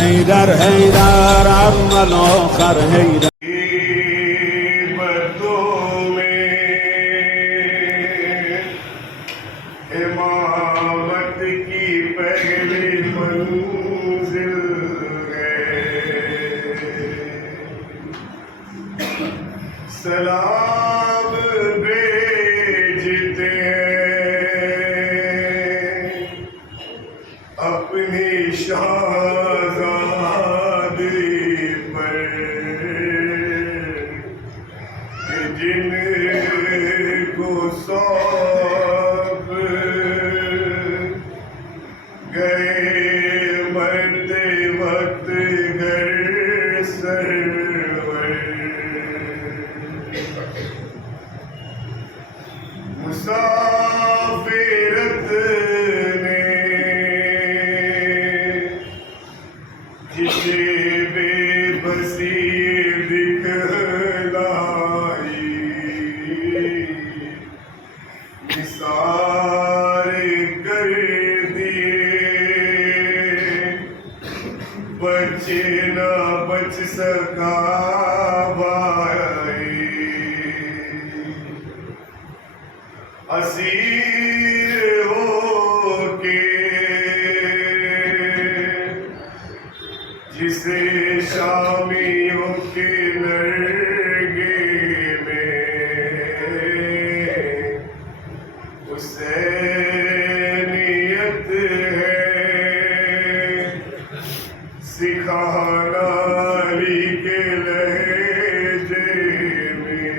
حیدر حیدر اول آخر حیدر بردوں میں امامت کی پہلی منزل ہے سلام بھیجتے اپنی شہزادی پر جن کو سونپ گئے مرتے وقت گھر سرور مسافرت جسے بے بسی دکھلائی نثار کر دیے بچے نہ بچ سکا بھائی اسیر ہو کے جسے شامیوں کے نرگے میں حسینیت ہے سکھانا علی کے لہجے میں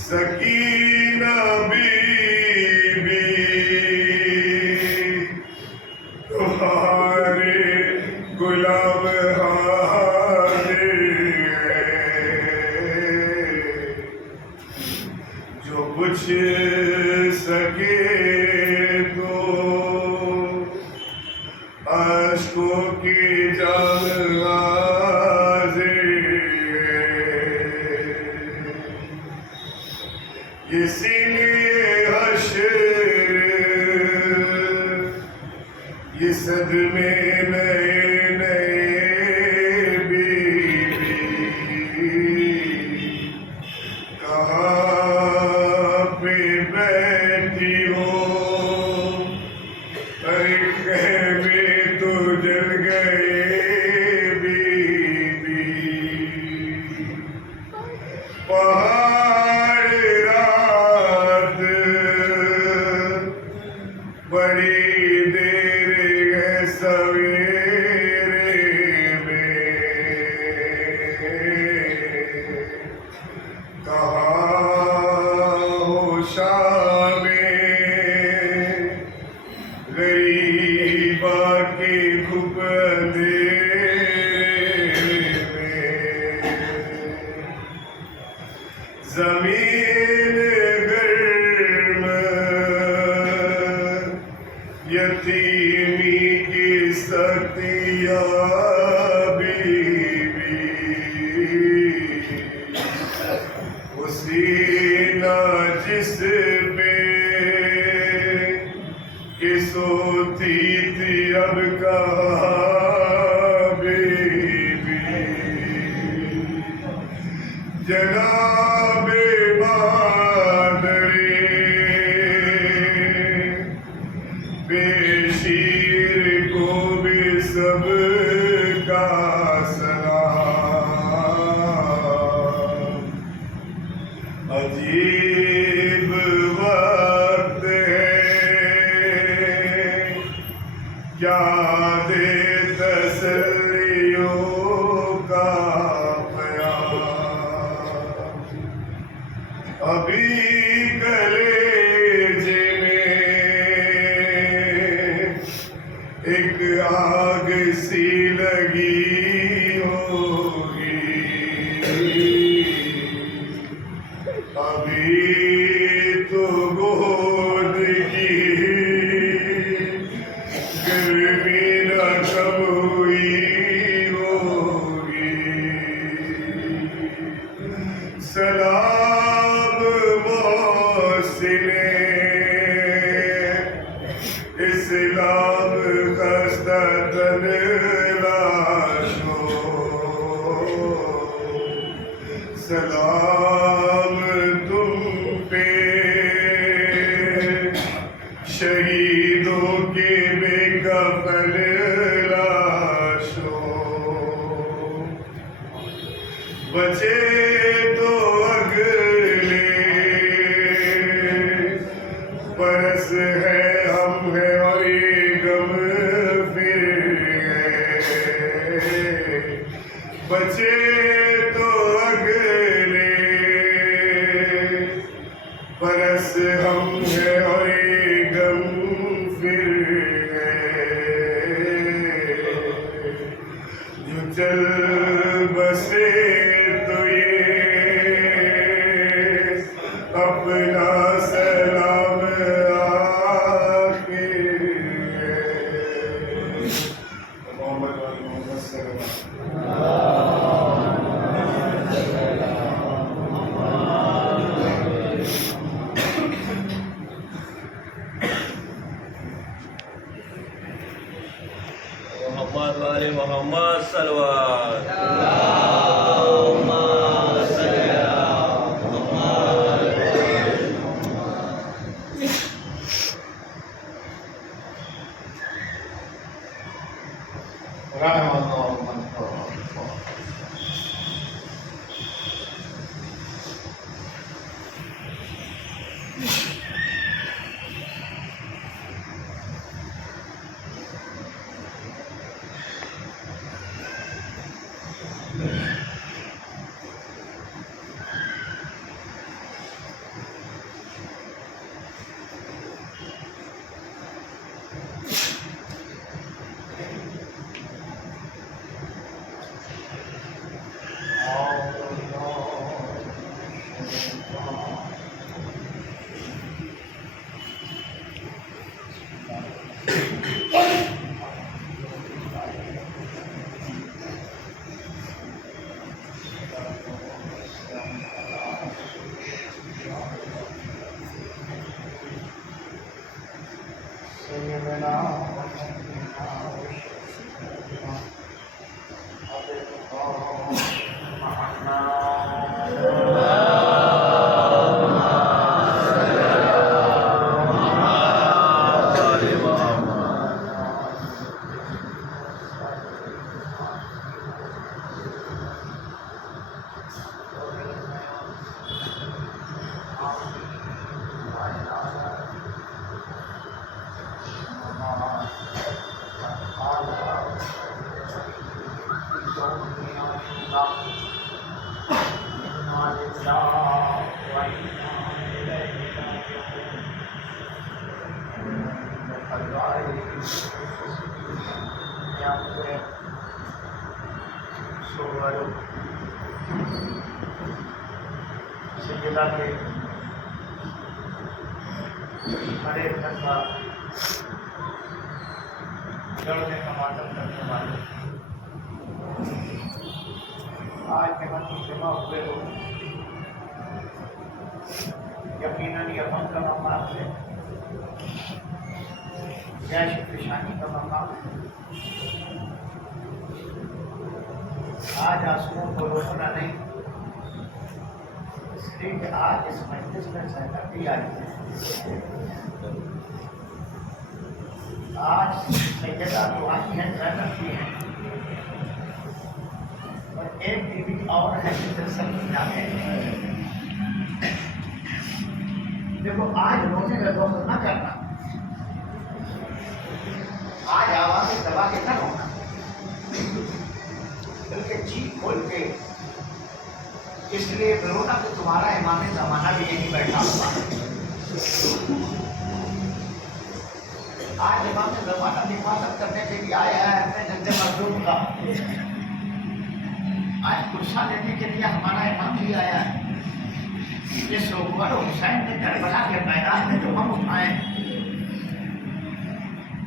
سکینہ بی بی تمہارے غلام حاضر ہے جو پوچھ سکے تو اشکوں کی جان حاضر ہے اسی لیے حشر یہ صدمے نئے نئے بی کہاں پہ بیٹھی ہو خیمے تو جل گئے بی پہاڑ رات بڑی دیر ہے سویرے میں کہاں ہو شام غریبا کی گھپ اندھیرے میں زمین گرم یتیمی کی سختیاں بی اسی ناجس پہ کہ سوتی تھی اب کہاں بی جناب بادری بے شیر کو بھی سب کا سلام عجیب وقت ہے کیا دے تسلیوں کا ابھی کلیجے میں ایک آگ سی لگی ہوگی ابھی تو گود کی گرمی نہ کم ہوئی ہوگی سلام محسن اسلام خستہ چل بسے تو یہ اپنا سلام آخر محمد محمد صلی محمد والے محمد صلوات سیدہ کے ہر ایک دفعہ جڑنے کا ماتم کرنے والے آج کے ہم جمع ہوئے ہو یقیناً یہ ہم کا مقام ہے جیش پیشانی کا مقام ہے آج آنسوؤں کو روکنا نہیں اس لیے کہ آج اس مجلس میں زینب بھی آئی ہے آج سیدہ تو آئی ہے زینب بھی ہے اور ایک بیوی اور ہے جسے سکینہ ہے دیکھو آج رونے کا دوست نہ کرنا آج آواز دبا کے نہ رونا بلکہ جی کھول کے اس لیے رونا کہ تمہارا امام زمانہ بھی یہیں بیٹھا ہوا ہے آج امام زمانہ حفاظت کرنے کے لیے آیا ہے اپنے جد مظلوم کا آج غصہ لینے کے لیے ہمارا امام بھی آیا ہے جس عمر حسین نے کربلا کے میدان میں جو ہم اٹھائے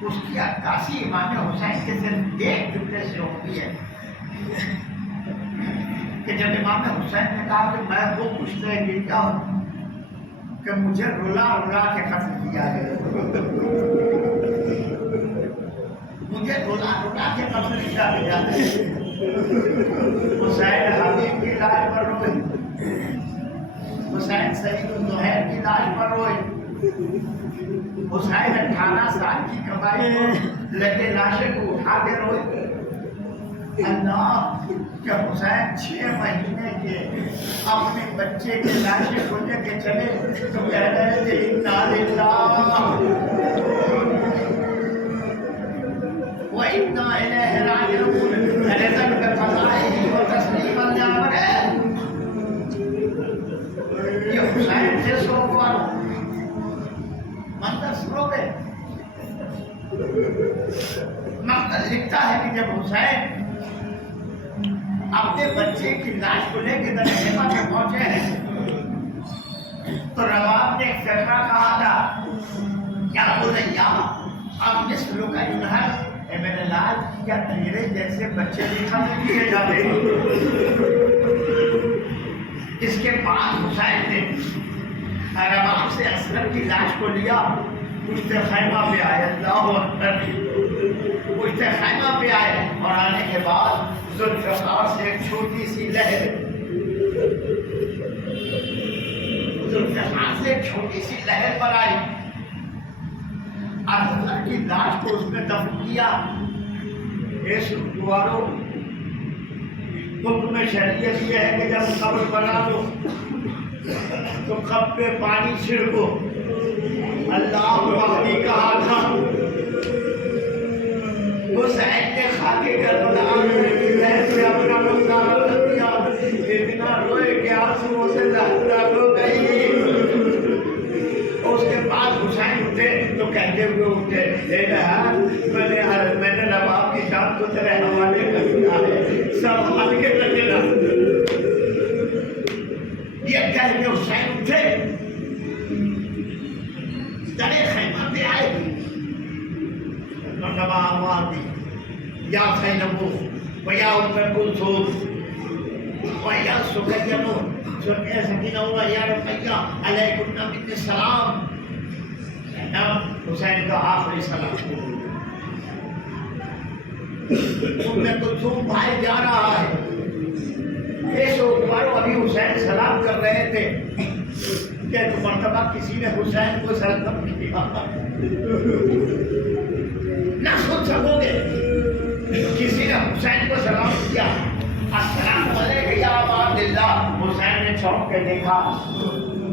اس کی عکاسی امام حسین کے صرف ایک جملے سے ہوتی ہے کہ جب امام حسین نے کہا کہ میں وہ پوچھتے گرتا ہوں کہ مجھے رلا رلا کے قتل کیا ہے مجھے رلا رلا کے قتل کیا گیا ہے حسین حبیب کی لاش پر روئے حسین سعید الظہیر کی لاش پر روئے حسین 18 سال کی کمائی کو لگے لاشیں کو اٹھا کے روئے اللہ کہ حسین 6 مہینے کے اپنے بچے کے لاشیں کو لے کے چلے تو کہہ رہے تھے انا للہ و انا الیہ راجعون رضا بفضائہ و تسلیم الجابر یہ حسین سے سو بار منظر سنو گے مقتل لکھتا ہے کہ جب حسین اپنے بچے کی لاش کو لے کے خیمہ میں پہنچے ہیں تو رباب نے ایک فقرہ کہا تھا، کیا بولیا اب مثلو کا انہر، اے میرے لال کیا تیرے جیسے بچے بھی ختم کیے جاتے ہیں؟ اس کے بعد حسین نے رباب سے اسلم کی لاش کو لیا، پوچھتے خیمہ پہ آئے، اللہ اکبر، پوچھتے خیمہ پہ آئے اور آنے کے بعد ذوالفقار سے ایک چھوٹی سی لہر، ذوالفقار سے ایک چھوٹی سی لہر پر آئی، حضرت کی لاش کو اس میں دفن کیا۔ اے سکھوارو، حکم شریعت یہ ہے کہ جب قبر بنا دو تو کب پہ پانی چھڑکو، اللہ وحدی کہا تھا۔ حسین نے خاکے کربلا میں اپنا مقدار کر دیا، اتنا روئے کہ آنسوؤں سے لہرا ہو گئی۔ اس کے بعد حسین اٹھے تو کہتے ہوئے اٹھے، اے بہن میں نے رباب کی جان کو تیرے حوالے کر دیا ہے، سب ہلکے رکھنا۔ یہ کہہ کے حسین اٹھے، درے خیمہ پہ آئے، مرتبہ آواز دی، یا زینب و یا ام کلثوم و یا سکینہ سکینہ و یا رقیہ علیکم من السلام۔ حسین کا آخری سلام، ام کلثوم بھائی جا رہا ہے۔ یہ سوکوارو ابھی حسین سلام کر رہے تھے کہ مرتبہ کسی نے حسین کو سلام کیا، نہ سن سکو گے، کسی نے حسین کو سلام کیا، السلام علیکم یا ابا عبداللہ۔ حسین نے چونک کے دیکھا،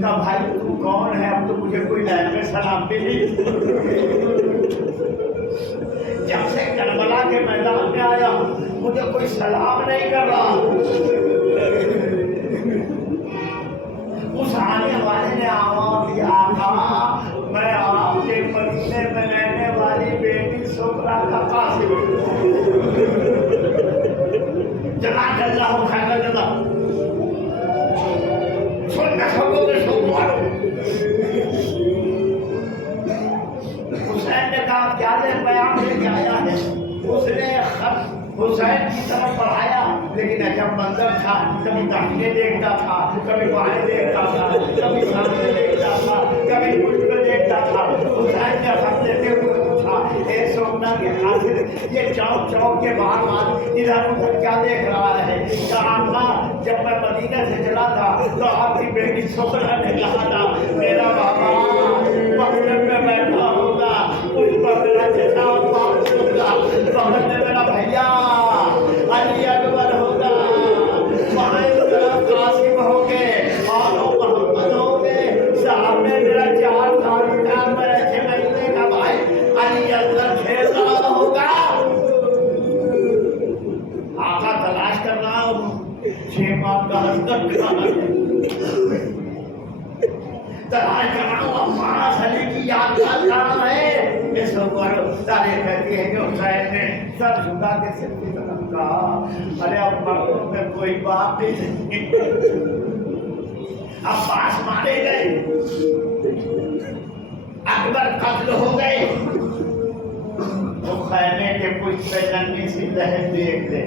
کہا بھائی تو کون ہے؟ اب تو مجھے کوئی لہر میں سلام بھی نہیں۔ جب سے کربلا کے میدان میں آیا مجھے کوئی سلام نہیں کر رہا۔ اس آنے والے نے آواز دیا، آقا میں آپ کے مدینے میں رہنے والی بیٹی سغرا کا قاسم ہوں۔ جزاک اللہ خیر جزا، سن کے سبوں کے سو مارو۔ حسین نے کہا کیا دے بیان لے کے آیا ہے؟ اس نے خط حسین کی طرف بڑھایا، لیکن عجب منظر تھا، کبھی داہنے دیکھتا تھا، کبھی بائیں دیکھتا تھا، کبھی سامنے دیکھتا تھا، کبھی پشت پہ دیکھتا تھا۔ حسین نے خط لیتے ہوئے پوچھا، اے سوگنا کے حاضر، یہ چوک چوک کے باہر ادھر ادھر کیا دیکھ رہا ہے؟ کہا جب میں مدینہ سے چلا تھا تو آپ کی بیٹی سغرا نے کہا تھا میرا بابا مغرب میں بیٹھا ہوگا، اس پر میرا چہرہ پاس ہوگا، بغل میں میرا بھیا علی اکبر ہوگا، بائیں طرف قاسم ہوگے اور محمد ہوگے، سامنے میرا 4 سال کا 6 مہینے کا بھائی علی اکبر کھیل رہا ہوگا۔ آقا تلاش کر رہا ہوں، 6 ماہ کا حسن تلاش کر رہا ہوں، عباس علی کی یاد کہاں ہے؟ اس پر تاریخ کہتی ہے کہ حسین نے سر جھکا کے سر کی طرف کہا، ارے اب مردوں میں کوئی باپ نہیں، عباس مارے گئے، اکبر قتل ہو گئے، تو خیمے کے کچھ پہ ننھی سی لہر دیکھ لے،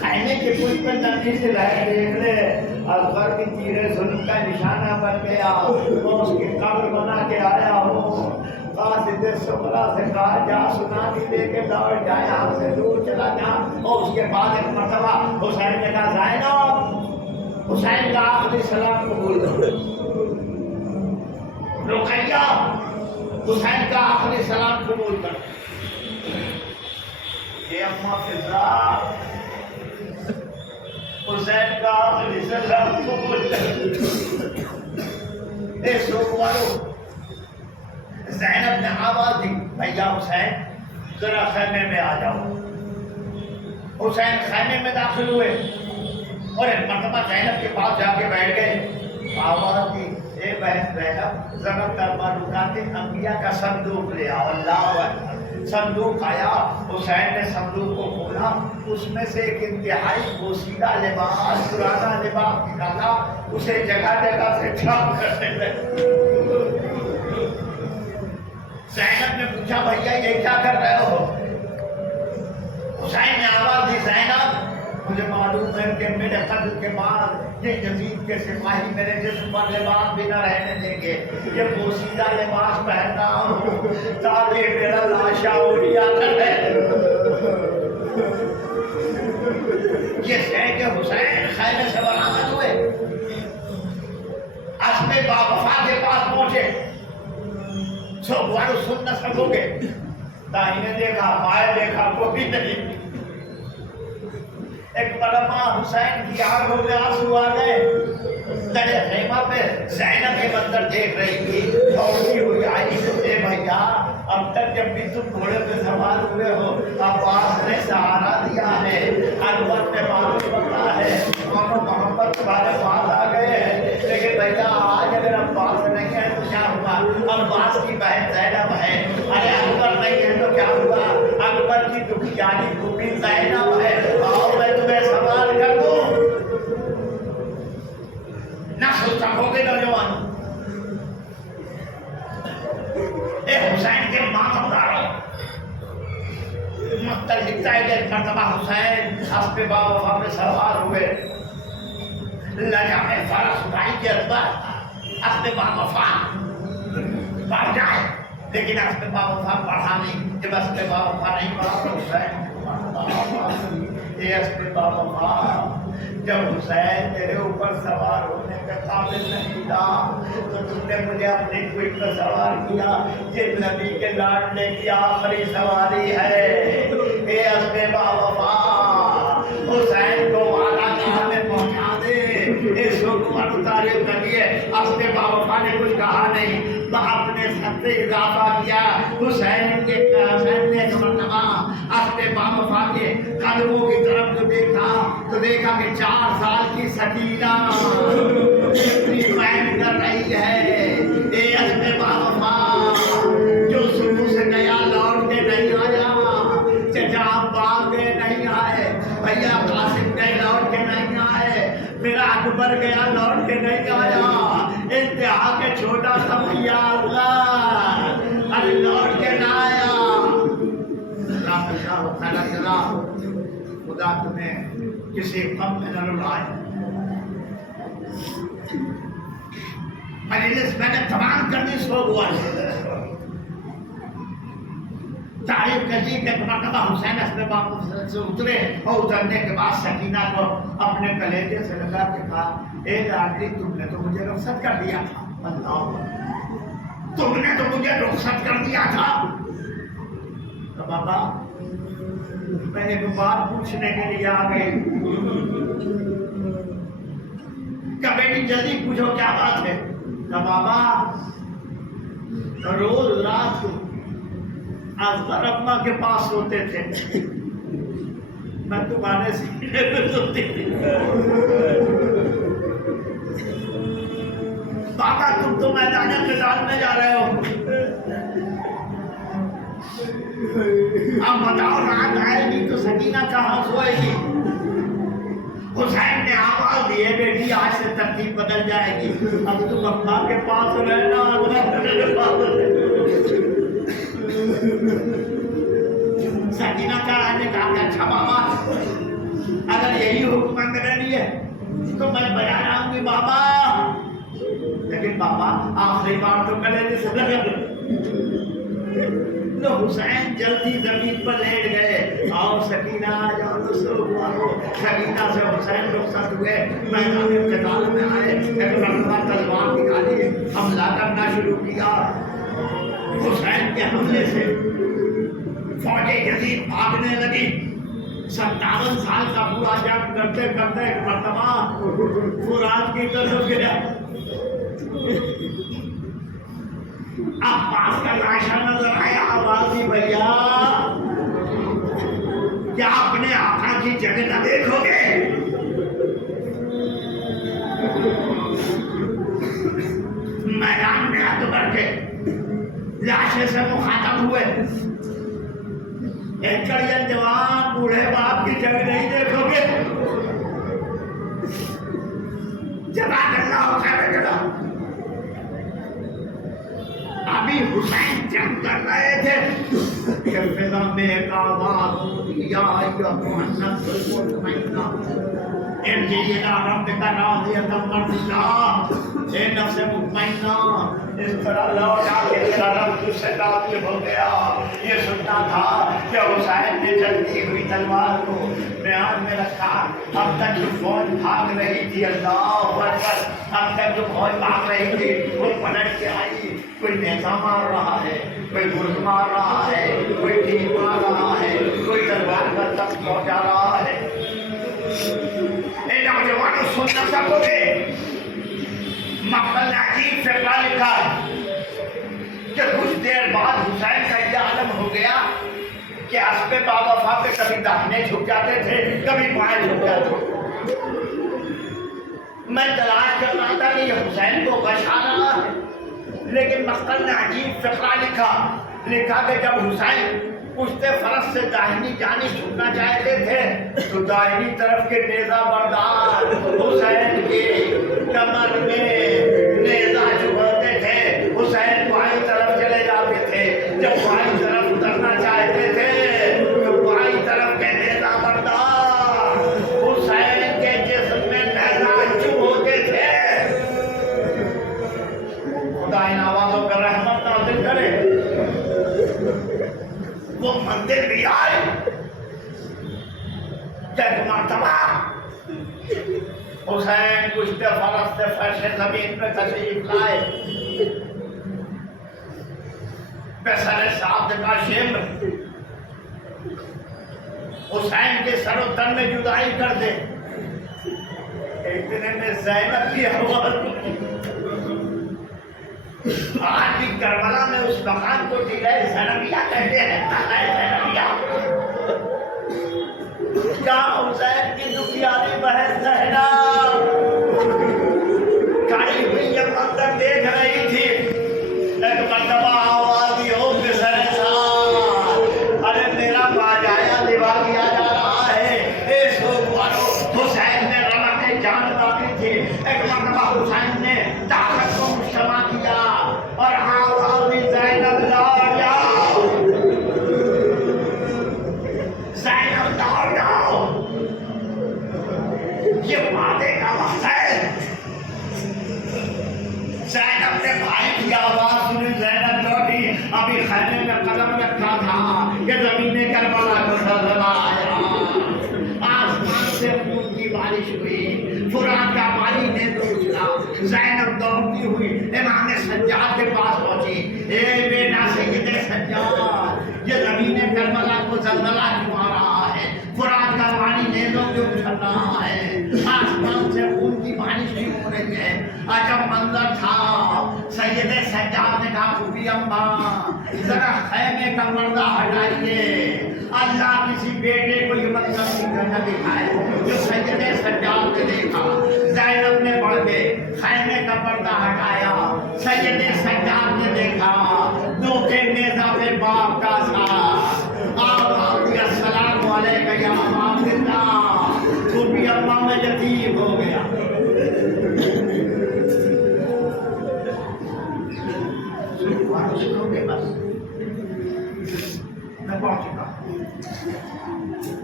خیمے کے کچھ پہ ننھی سی لہر دیکھ لے۔ اکبر کی تیرے ظلم کا نشانہ بن گیا، وہ اس کی قبر بنا کے آیا ہو۔ قاصد سغرا سے کہا جا سنانی لے کے دوڑ جائے، آپ سے دور چلا جا۔ اور اس کے بعد ایک مرتبہ حسین نے کہا زینب، حسین کا آخری سلام قبول کرو، رقیہ حسین کا آخری سلام قبول کرو۔ اے اماں فضا، حسین کا آخری سلام قبول کرو۔ اے سوکوارو، زینب نے آواز دی، بھیا حسین ذرا خیمے میں آ جاؤ۔ حسین خیمے میں داخل ہوئے اور ایک مرتبہ زینب کے پاس جا کے بیٹھ گئے۔ آواز دی، اے بہن زینب ذرا دربار رکاتے انبیاء کا صندوق لے آؤ، اللہ اکبر۔ صندوق آیا، حسین نے صندوق کو کھولا، اس میں سے ایک انتہائی بوسیدہ لباس، پرانا لباس نکالا، اسے جگہ جگہ سے چھاپ کرنے لگے۔ زینب نے پوچھا بھیا یہ کیا کر رہے ہو؟ حسین نے آواز دی زینب مجھے معلوم ہے کہ میرے قتل کے بعد یہ یزید کے سپاہی میرے جسم پر لباس بھی نہ رہنے دیں گے، یہ بوسیدہ لباس پہن رہا ہوں تاکہ میرا لاشا اڑیا کرے۔ یہ کہہ کے حسین خیمے سے برآمد ہوئے، اسب باوفا کے پاس پہنچے، سوگوارو سن نہ سکو گے، دائیں دیکھا بائیں دیکھا کوئی نہیں۔ ایک مرتبہ حسین کی آنکھوں میں آنسو آ گئے، تڑے خیمہ پہ زینب کے منظر دیکھ رہی تھی، دوڑتی ہوئی آئی، اے بھیا اب تک جب بھی تم گھوڑے پہ سوار ہوئے ہو عباس نے سہارا دیا ہے، انور نے معلوم بتا ہے، دونوں محمد تمہارے پاس آ گئے ہیں، لیکن بھیا آج اگر عباس نہیں ہے تو کیا ہوا؟ عباس کی بہن زینب ہے، ارے انور نہیں ہے تو کیا ہوا؟ انور کی دکھیانی پھوپھی زینب ہے، آؤ میں تمہیں سوال کر دوں، نہ سوچ سکو گے نوجوان۔ اے حسین کے ماتم دارو، مختل لکھتا ہے کہ ایک مرتبہ حسین اسب باوفا میں سوار ہوئے، لجا میں فرس اٹھائی کے اندر اسب باوفا بڑھ جائے، لیکن اسب باوفا بڑھا نہیں، جب اسب باوفا نہیں بڑھا تو حسین یہ اسب باوفا جب حسین تیرے اوپر سوار ہونے کا قابل نہیں تھا تو تم نے مجھے اپنی کوئی پر سوار کیا، یہ نبی کے لاڈلے کی آخری سواری ہے، اے اسب باوفا حسین کو والا کہاں میں پہنچا دے۔ اس حکومت اتارے کریے، اسب باوفا نے کچھ کہا نہیں، اپنے سب سے اضافہ کیا۔ حسین نے ایک مرتبہ اسب باوفا کے قدموں کی طرف جو دیکھا تو دیکھا کہ 4 سال کی سکینہ اتنی محنت کر رہی ہے، اے اسب باوفا جو شروع سے گیا لوٹ کے نہیں آیا، چچا عباس گئے نہیں آئے، بھیا قاسم گئے لوٹ کے نہیں آئے، میرا اکبر گیا لوٹ کے نہیں آیا، انتہا کے چھوٹا سا بھیا اللہ ارے لوٹ کے نہ آیا۔ خدا تمہیں کسی غم میں نہ رلائے۔ مجلس میں نے تمام کر دی سو ہوا تعریف کر دی کہ مرتبہ حسین اسب باوفا سے اترے اور اترنے کے بعد سکینہ کو اپنے کلیجے سے لگا کے کہا اے لاڈلی تم نے تو مجھے رخصت کر دیا تھا، اللہ تم نے تو مجھے رخصت کر دیا تھا۔ تو بابا میں ایک بات پوچھنے کے لیے آ گئی، کہ بیٹی جلدی پوچھو کیا بات ہے؟ کہ بابا روز رات کو اصغر اماں کے پاس سوتے تھے، میں تمہارے سینے پہ سوتی تھی۔ بابا تم تو میدان قتال میں جا رہے ہو، اب بتاؤ رات آئے گی تو سکینہ کہاں سوئے گی؟ حسین نے آواز دی ہے بیٹی آج سے ترتیب بدل جائے گی، اب تم اماں کے پاس رہنا، میرے پاس رہنا۔ سکینہ کا نے کہا کہ اچھا بابا اگر یہی حکم ہے میرے لیے تو میں بجا رہا ہوں بابا، لیکن بابا آخری بار تو کلیجے سے لگا۔ تو حسین جلدی زمین پر لیٹ گئے، اور سکینہ جاؤ تو سو مارو۔ سکینہ سے حسین رخصت ہوئے، میدان قتال میں آئے، ایک مرتبہ تلوار نکالی، حملہ کرنا شروع کیا۔ حسین کے حملے سے فوج یزید بھاگنے لگی، 57 سال کا پورا جنگ کرتے کرتے ایک مرتبہ فرات کی طرف گیا، عباس کا لاشا نظر آیا، آواز دی بھیا کیا اپنے آقا کی جگہ نہ دیکھو گے؟ میدان میں ہاتھ بڑھ کے لاشے سے مخاطب ہوئے، ایک کڑیل جوان بوڑھے باپ کی جگہ نہیں دیکھو گے، جزاک اللہ خیر جزا۔ ابھی حسین جنگ کر رہے تھے کہ فضا میں ایک آواز یا محمد المطمئنہ ارجعی الی ربک راضیۃ مرضیہ، اے نفس مطمئنہ اس طرح لوٹ آ کے تیرا رب تجھ سے راضی ہو گیا۔ یہ سننا تھا کہ حسین نے جلتی ہوئی تلوار کو میان میں رکھا، اب تک جو فوج بھاگ رہی تھی، اللہ اکبر، اب تک جو فوج بھاگ رہی تھی وہ پلٹ کے آئی، کوئی نیزہ مار رہا ہے، کوئی گرد مار رہا ہے، کوئی تیر مار رہا ہے، کوئی تلوار کا تک پہنچا رہا ہے۔ اے نوجوانوں سننا سکو گے، مقتل نے عجیب فقرہ لکھا ہے کہ کچھ دیر بعد حسین کا یہ عالم ہو گیا کہ اسبِ باوفا پہ کبھی داہنے جھک جاتے تھے، کبھی بائیں جھک جاتے تھے۔ میں تلاش کر رہا تھا کہ یہ حسین کو غش آ رہا ہے، لیکن مقتل نے عجیب فقرہ لکھا کہ جب حسین پشت فرس سے داہنی جانب جھکنا چاہتے تھے تو داہنی طرف کے نیزہ بردار حسین کے کمر میں نیزہ چھپاتے تھے، حسین بائیں طرف چلے جاتے تھے، جب بائیں طرف اترنا چاہتے تھے تو بائیں طرف کے نیزہ بردار حسین کے جسم میں نیزہ چپ ہوتے تھے۔ خدا ان آوازوں پر رحمت نازل کرے۔ وہ مندر بھی آئے، ایک مرتبہ حسین پشت فرس سے فرش زمین پہ تشریف لائے، پسر سعد کا شمر حسین کے سر و تن میں جدائی کر دے۔ ایک دن میں زینب کی آواز، آج بھی کربلا میں اس مقام کو ٹیلہ زینبیہ کہتے ہیں، تالہ زینبیہ۔ کیا حسین کی دکھیاری بہن زینب کھڑی ہوئی یہ منظر دیکھ رہی تھی، ایک مرتبہ آواز دی ہو پسر سعد، ارے میرا باجایا دیوا کیا جا رہا ہے، اے سوگوارو۔ حسین نے رمق جان باقی تھی، ایک مرتبہ حسین نے طاقت کو مجتمع کیا اور آواز دی زینب لوٹ جاؤ، زینب لوٹ جاؤ، یہ وعدے کا وقت ہے۔ زینب نے بھائی کی آواز سنی، زینب لوٹی، ابھی خیمے میں قدم رکھا تھا کہ زمین کربلا کو زلزلہ آیا، آسمان سے خون کی بارش ہوئی، فرات کا پانی نے اچھلا، زینب دوڑتی ہوئی امام سجاد کے پاس پہنچی، اے بیٹا سید سجاد، یہ زمین کربلا کو زلزلہ کیوں آ رہا ہے، فرات کا پانی نیزوں پہ اچھل رہا ہے، آسمان سے خون کی بارش کیوں ہو رہی ہے۔ عجب منظر تھا۔ سید سجاد نے کہا پھوپھی اماں ذرا خیمے کا پردہ ہٹائیے، اللہ کسی بیٹے کو یہ مطلب نہ دکھائے جو سید سجاد نے دیکھا۔ زینب نے بڑھ کے خیمے کا پردہ ہٹایا، سید سجاد نے دیکھا دو کے نیزہ پہ باپ کا ساتھ، آپ السلام علیکم یا امام اللہ، پھوپھی اماں میں یتیم ہو گیا۔ میں پہنچ چکا،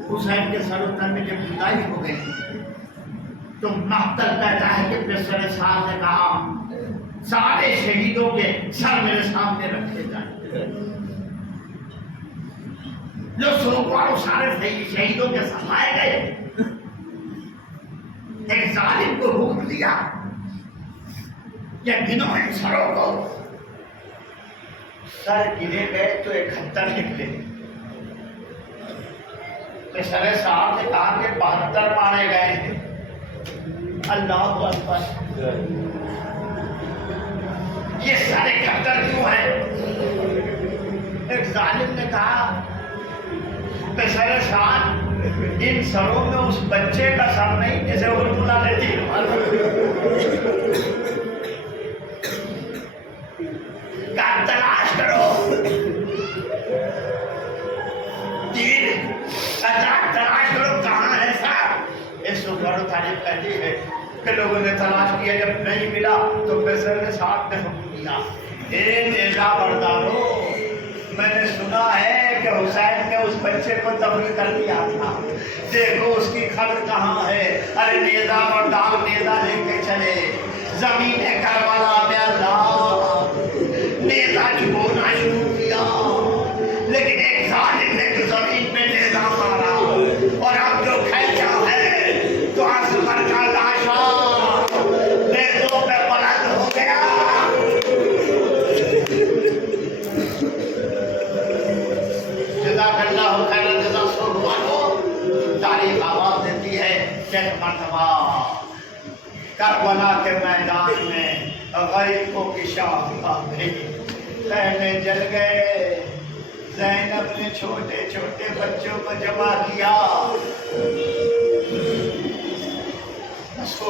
حسین کے سر و تن میں جب جدائی ہو گئی تو مقتل کہتا ہے کہ پسر سعد نے کہا سارے شہیدوں کے سر میرے سامنے رکھے جائیں، جو سوگوارو سارے شہیدوں کے سر لائے گئے۔ ایک ظالم کو حکم دیا کہ گنو ان سروں کو، سر گرے گئے تو 71 نکلے۔ پسر صاحب نے کہا کہ 72 مارے گئے ہیں۔ اللہ اکبر، یہ سر 71 کیوں ہے؟ ایک ظالم نے کہا پسر صاحب ان سروں میں اس بچے کا سر نہیں جسے وہ بلا لیتی کا تلاش کرو، کہتی ہے کہ لوگوں نے تلاش کیا، جب نہیں ملا تو مصر نے صاحب نے حکم دیا، اے نیزہ بردارو، میں نے سنا ہے کہ حسین نے اس بچے کو دفن کر دیا تھا، دیکھو اس کی قبر کہاں ہے۔ ارے نیزہ بردار نیزہ لے کے چلے زمین کربلا میں، اللہ نیزہ چبونا شروع کیا، لیکن ایک ظالم نے تو زمین میں نیزہ مارا، اور اب جو کھینچا ہے تو اصغر کا لاشا نیزوں پہ بلند ہو گیا۔ جزاک اللہ خیر جزا سو تاریخ آواز دیتی ہے کہ ایک مرتبہ کربلا کے میدان میں غریبوں کی شاخ گئی، پہلے جل گئے، زینب نے چھوٹے چھوٹے بچوں کو جمع کیا، اس کو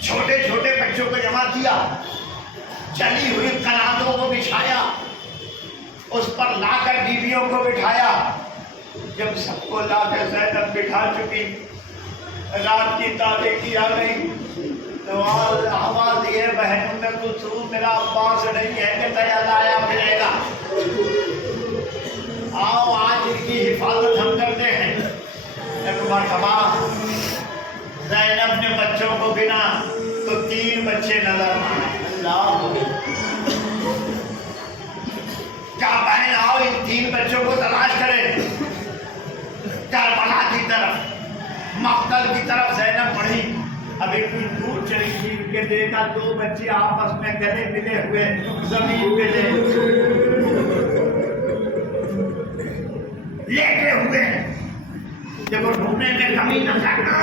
چھوٹے چھوٹے بچوں کو جمع کیا، جلی ہوئی قناتوں کو بچھایا، اس پر لا کر بیویوں کو بٹھایا۔ جب سب کو لا کر زینب بٹھا چکی، رات کی تاریکی آ گئی تو آواز دیے بہنوں میں کلثوم میرا عباس نہیں ہے کہ تیا لایا ملے گا، آؤ آج ان کی حفاظت ہم کرتے ہیں۔ ایک مرتبہ زینب نے بچوں کو گنا تو 3 بچے نظر آئے، اللہ کیا بہن آؤ ان 3 بچوں کو تلاش کریں۔ کربلا کی طرف، مقتل کی طرف زینب بڑھی، اب ایک دور چلی تھی کہ دیکھا 2 بچے آپس میں گلے ملے ہوئے زمین پہ لیٹے ہوئے، جب وہ ڈھونڈنے میں کمی نہ کرنا۔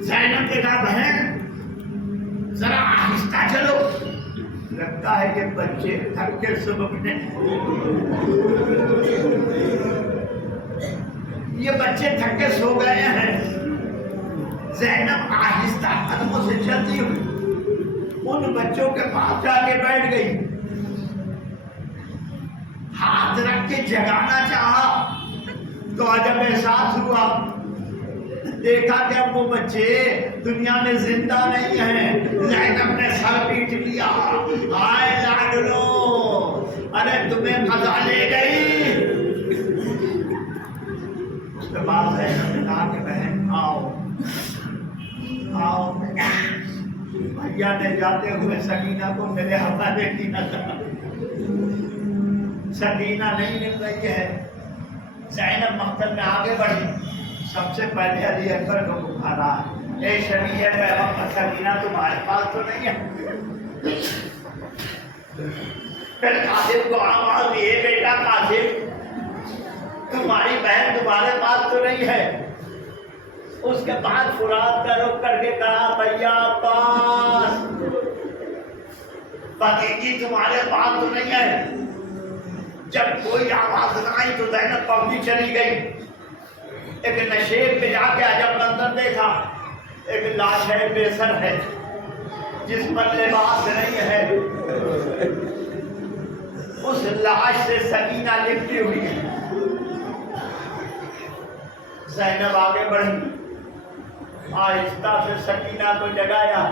زینب نے کہا بہن ذرا آہستہ چلو، لگتا ہے کہ بچے تھک کے سبکنے، یہ بچے تھک کے سو گئے ہیں۔ زینب آہستہ قدموں سے چلتی ہوئی ان بچوں کے پاس جا کے بیٹھ گئی، ہاتھ رکھ کے جگانا چاہا تو عجب احساس ہوا، دیکھا کہ اب وہ بچے دنیا میں زندہ نہیں ہیں۔ زینب نے سر پیٹ لیا، آئے لاڈلو، ارے تمہیں قضا لے گئی۔ اس کے بعد زینب نے کہا کہ بہن آؤ آؤ، بھیا نے جاتے ہوئے سکینہ کو میرے حوالے کیا، سکینہ نہیں مل رہی ہے۔ زینب مقتل میں آگے بڑھی، سب سے پہلے علی اکبر کو پکارا، اے شبیہ پیغمبر سکینہ تمہارے پاس تو نہیں ہے؟ پھر قاسم کو آواز دی، اے بیٹا قاسم تمہاری بہن تمہارے پاس تو نہیں ہے؟ اس کے بعد فرات کا رخ کر کے کہا بھیا عباس بھتیجی تمہارے پاس تو نہیں ہے؟ جب کوئی آواز نہ آئی تو زینب پکڑی چلی گئی، ایک نشیب پہ جا کے عجب منظر دیکھا، ایک لاش ہے بے سر ہے جس پر لباس نہیں ہے، اس لاش سے سکینہ لپٹی ہوئی ہے۔ زینب آگے بڑھی، آہستہ سے سکینہ کو جگایا،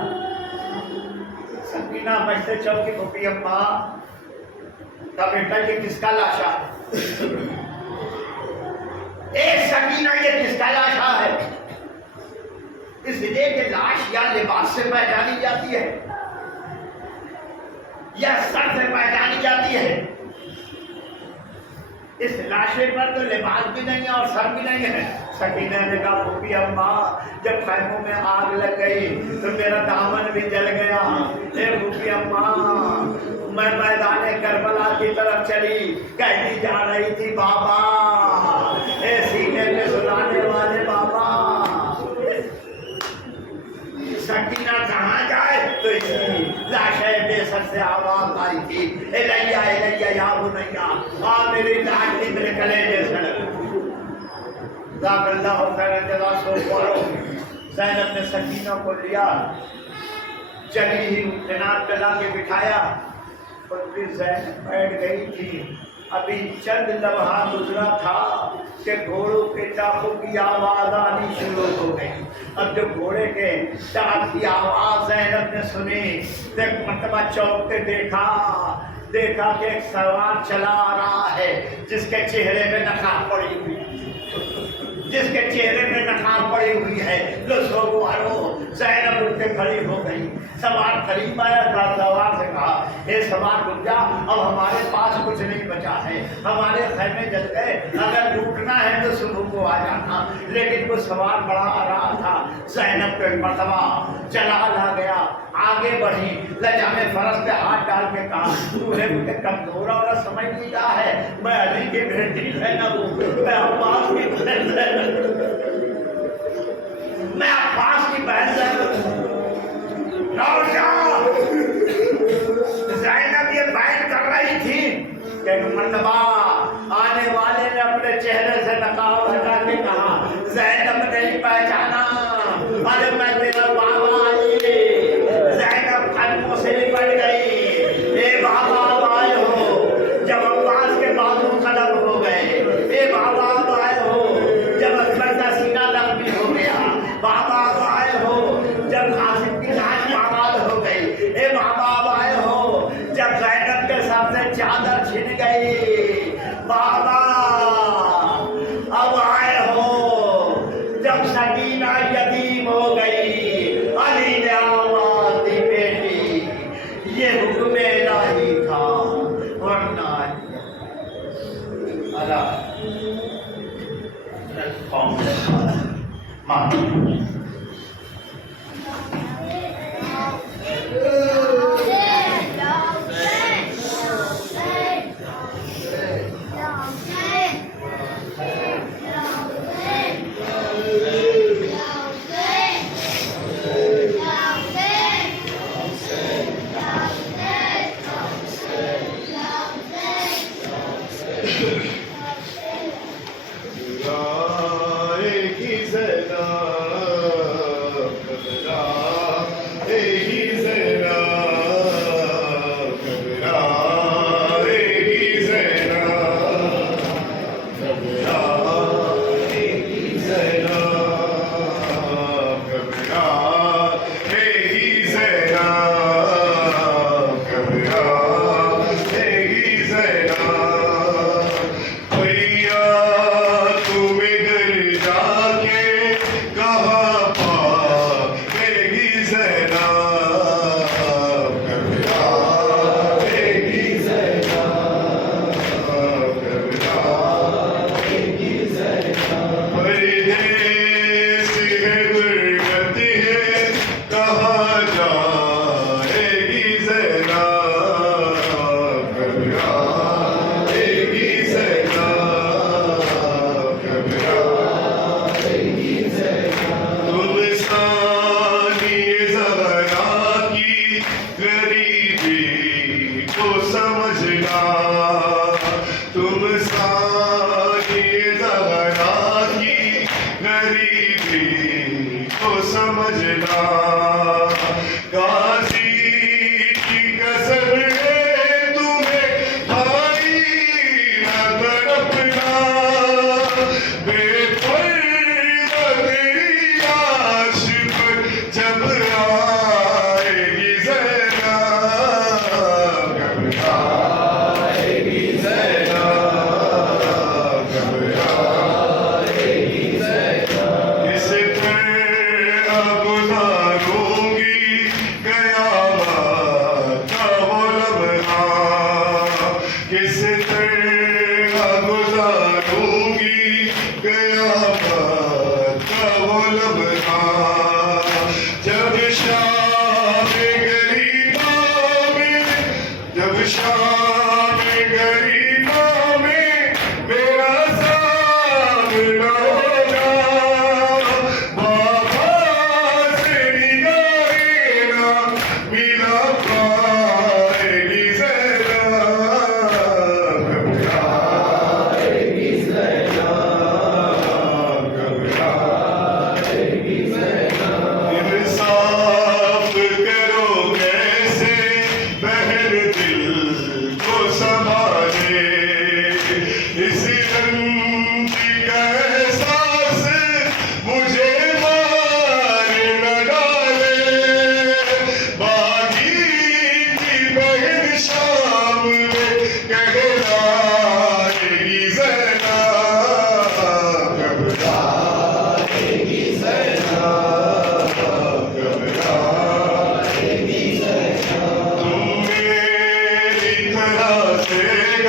سکینہ بچتے چوکی پھوپھی اماں کا بیٹا یہ کس کا لاشا ہے؟ اے سکینہ یہ کس کا لاشا ہے؟ اس لیے کہ لاش یا لباس سے پہچانی جاتی ہے یا سر سے پہچانی جاتی ہے، اس لاشے پر تو لباس بھی نہیں ہے اور سر بھی نہیں ہے۔ سکینہ نے کہا پھوپھی اماں جب خیموں میں آگ لگ گئی تو میرا دامن بھی جل گیا، اے پھوپھی اماں میں میدان کربلا کی طرف چلی، کہتی جا رہی تھی بابا اے سینے پہ سلانے والے بابا۔ سکینہ کہاں جائے تو لاشے بے سر سے آواز آئی تھی، الیہ الیہ یا بنیا، آ میری لاڈلی میرے کلیجے سے لگ۔ جزاک اللہ خیر جزا سو پڑھو۔ زینب نے سکینہ کو لیا، چلی ہی کنار پہ لا کے بٹھایا، اور پھر زینب بیٹھ گئی تھی ابھی چند لمحہ گزرا تھا کہ گھوڑوں کے ٹاپوں کی آواز آنی شروع ہو گئی. اب جو گھوڑے کے ٹاپ کی آواز زینب نے سنی تو ایک مرتبہ چوک پہ دیکھا کہ ایک سوار چلا آ رہا ہے جس کے چہرے پہ نقاب پڑی ہوئی ہے. لو سوگوارو زینب اٹھ کے کھڑی ہو گئی. سوار قریب آیا تھا. سوار سے کہا اے سوار رک جا, اب ہمارے پاس کچھ نہیں بچا ہے, ہمارے خیمے جل گئے, اگر لوٹنا ہے تو صبح کو آ جانا. لیکن وہ سوار بڑا آ رہا تھا. زینب کو مرتبہ چلا لا گیا, آگے بڑھی, لجام فرس پہ ہاتھ ڈال کے کہا تو نے مجھے کمزور اور سمجھ نہیں رہا ہے, میں علی کی بیٹی زینب ہوں, میں عباس کی بہن زینب. زینب یہ بیان کر رہی تھی کہ مرتبہ آنے والے نے اپنے چہرے سے نقاب ہٹا کے کہا زینب نہیں پہچانا, ارے میں تیرا بابا علی. زینب قدموں سے لپٹ گئی, اے بابا اب آئے ہو. جب عباس کے بازو قلم ہو گئے, اے بابا اب آئے ہو. جب اکبر کا سینہ زخمی ہو گیا, بابا اب آئے ہو. جب قاسم کی لاش برباد ہو گئی, اے بابا اب آئے ہو. جب زینب کے سر سے چادر چھن گئی, بابا اب آئے ہو. جب سکینہ یتیم ہو گئی, علی نے آواز دی بیٹی یہ حکم الہی تھا ورنہ اللہ قوم مان. غریبی کو سمجھنا.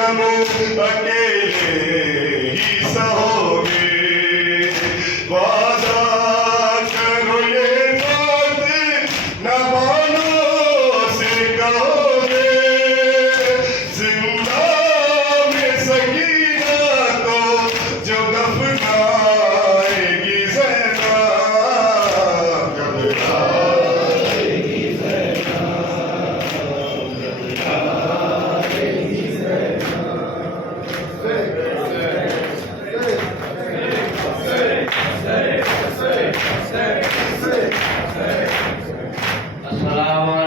جنم اکیلے ہی سہو گے وعدہ کرو یہ بات نہ مانو سے کہو گے زندہ میں سکینہ کو جو دفنائے گی زینب گھبرائے گی السلام علیکم